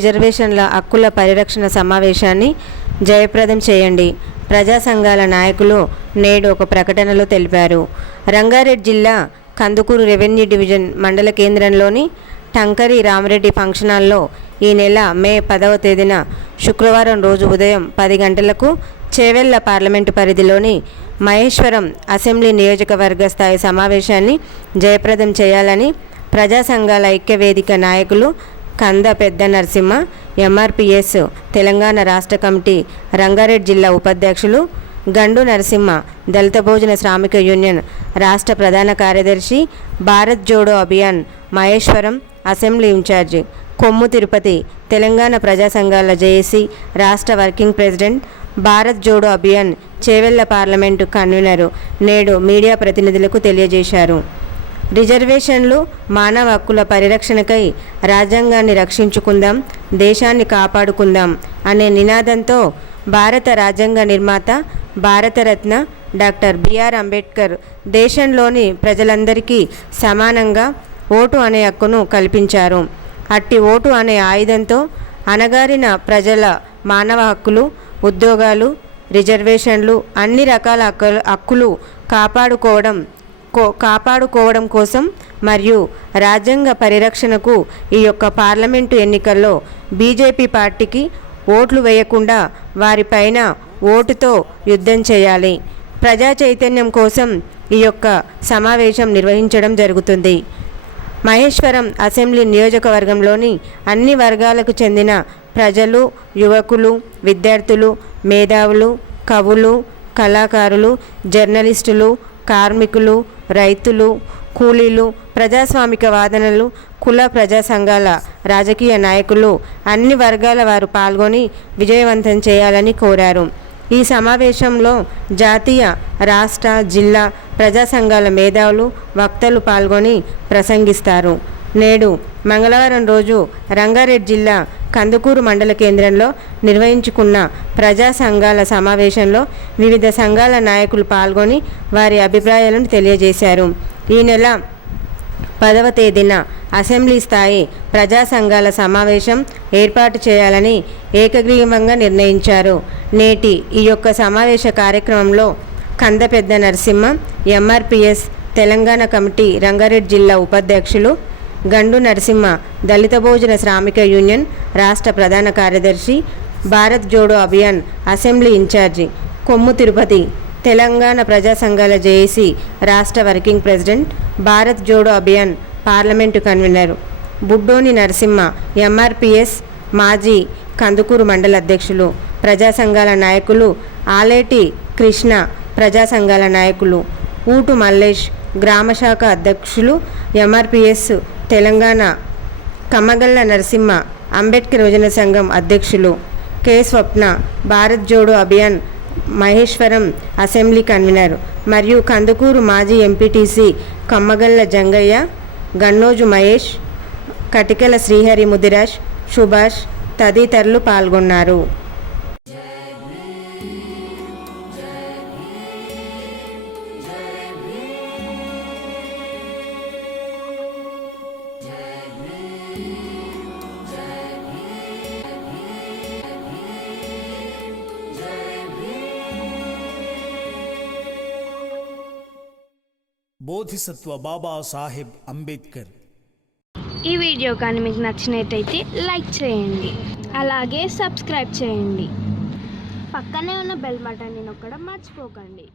రిజర్వేషన్ల హక్కుల పరిరక్షణ సమావేశాన్ని జయప్రదం చేయండి. ప్రజా సంఘాల నాయకులు నేడు ఒక ప్రకటనలో తెలిపారు. రంగారెడ్డి జిల్లా కందుకూరు రెవెన్యూ డివిజన్ మండల కేంద్రంలోని టంకరి రామరెడ్డి ఫంక్షన్ హాల్లో ఈ నెల మే పదవ తేదీన శుక్రవారం రోజు ఉదయం పది గంటలకు చేవెళ్ళ పార్లమెంటు పరిధిలోని మహేశ్వరం అసెంబ్లీ నియోజకవర్గ స్థాయి సమావేశాన్ని జయప్రదం చేయాలని ప్రజా సంఘాల ఐక్యవేదిక నాయకులు కంద పెద్ద నరసింహ ఎంఆర్పిఎస్ తెలంగాణ రాష్ట్ర కమిటీ రంగారెడ్డి జిల్లా ఉపాధ్యక్షులు గండు నరసింహ దళిత భోజన శ్రామిక యూనియన్ రాష్ట్ర ప్రధాన కార్యదర్శి భారత్ జోడో అభియాన్ మహేశ్వరం అసెంబ్లీ ఇన్ఛార్జి కొమ్ము తిరుపతి తెలంగాణ ప్రజా సంఘాల జేఏసీ రాష్ట్ర working president Bharat Jodo Abhiyan Chevella parliament convener నేడు మీడియా ప్రతినిధులకు తెలియజేశారు. రిజర్వేషన్లు మానవ హక్కుల పరిరక్షణకై రాజ్యాంగాన్ని రక్షించుకుందాం దేశాన్ని కాపాడుకుందాం అనే నినాదంతో భారత రాజ్యాంగ నిర్మాత భారతరత్న డాక్టర్ బిఆర్ అంబేద్కర్ దేశంలోని ప్రజలందరికీ సమానంగా ఓటు అనే హక్కును కల్పించారు. అట్టి ఓటు అనే ఆయుధంతో అణగారిన ప్రజల మానవ హక్కులు ఉద్యోగాలు రిజర్వేషన్లు అన్ని రకాల హక్కులు హక్కులు కాపాడుకోవడం కాపాడుకోవడం కోసం మరియు రాజ్యాంగ పరిరక్షణకు ఈ యొక్క పార్లమెంటు ఎన్నికల్లో బీజేపీ పార్టీకి ఓట్లు వేయకుండా వారిపైన ఓటుతో యుద్ధం చేయాలి. ప్రజా చైతన్యం కోసం ఈ యొక్క సమావేశం నిర్వహించడం జరుగుతుంది. మహేశ్వరం అసెంబ్లీ నియోజకవర్గంలోని అన్ని వర్గాలకు చెందిన ప్రజలు యువకులు విద్యార్థులు మేధావులు కవులు కళాకారులు జర్నలిస్టులు కార్మికులు రైతులు కూలీలు ప్రజాస్వామిక వాదనలు కుల ప్రజా సంఘాల రాజకీయ నాయకులు అన్ని వర్గాల వారు పాల్గొని విజయవంతం చేయాలని కోరారు. ఈ సమావేశంలో జాతీయ రాష్ట్ర జిల్లా ప్రజా సంఘాల మేధావులు వక్తలు పాల్గొని ప్రసంగిస్తారు. నేడు మంగళవారం రోజు రంగారెడ్డి జిల్లా కందుకూరు మండల కేంద్రంలో నిర్వహించుకున్న ప్రజా సంఘాల సమావేశంలో వివిధ సంఘాల నాయకులు పాల్గొని వారి అభిప్రాయాలను తెలియజేశారు. ఈ నెల పదవ తేదీన అసెంబ్లీ స్థాయి ప్రజా సంఘాల సమావేశం ఏర్పాటు చేయాలని ఏకగ్రీవంగా నిర్ణయించారు. నేటి ఈ యొక్క సమావేశ కార్యక్రమంలో కందపెద్ద నరసింహ ఎంఆర్పిఎస్ తెలంగాణ కమిటీ రంగారెడ్డి జిల్లా ఉపాధ్యక్షులు గండు నరసింహ దళిత భోజన శ్రామిక యూనియన్ రాష్ట్ర ప్రధాన కార్యదర్శి భారత్ జోడో అభియాన్ అసెంబ్లీ ఇన్ఛార్జి కొమ్ము తిరుపతి తెలంగాణ ప్రజా సంఘాల జేఏసీ రాష్ట్ర working president Bharat Jodo Abhiyan parliament convener. Buddoni Narasimha MRPS మాజీ కందుకూరు మండల అధ్యక్షులు ప్రజా సంఘాల నాయకులు ఆలేటి కృష్ణ ప్రజా సంఘాల నాయకులు ఊటు మల్లేష్ గ్రామశాఖ అధ్యక్షులు ఎంఆర్పిఎస్ తెలంగాణ కమగల్ల నరసింహ అంబేద్కర్ యువజన సంఘం అధ్యక్షులు K. Swapna Bharat Jodo Abhiyan Maheshwaram assembly convener మరియు కందుకూరు మాజీ ఎంపీటీసీ కమ్మగల్ల జంగయ్య గన్నోజు మహేష్ కటికల శ్రీహరి ముదిరాజ్ సుభాష్ తదితరులు పాల్గొన్నారు. బోధిసత్వ బాబా సాహెబ్ అంబేద్కర్. ఈ వీడియో కానీ మీకు నచ్చినట్టయితే లైక్ చేయండి. అలాగే సబ్స్క్రైబ్ చేయండి. పక్కనే ఉన్న బెల్ బటన్ని నొక్కడం మర్చిపోకండి.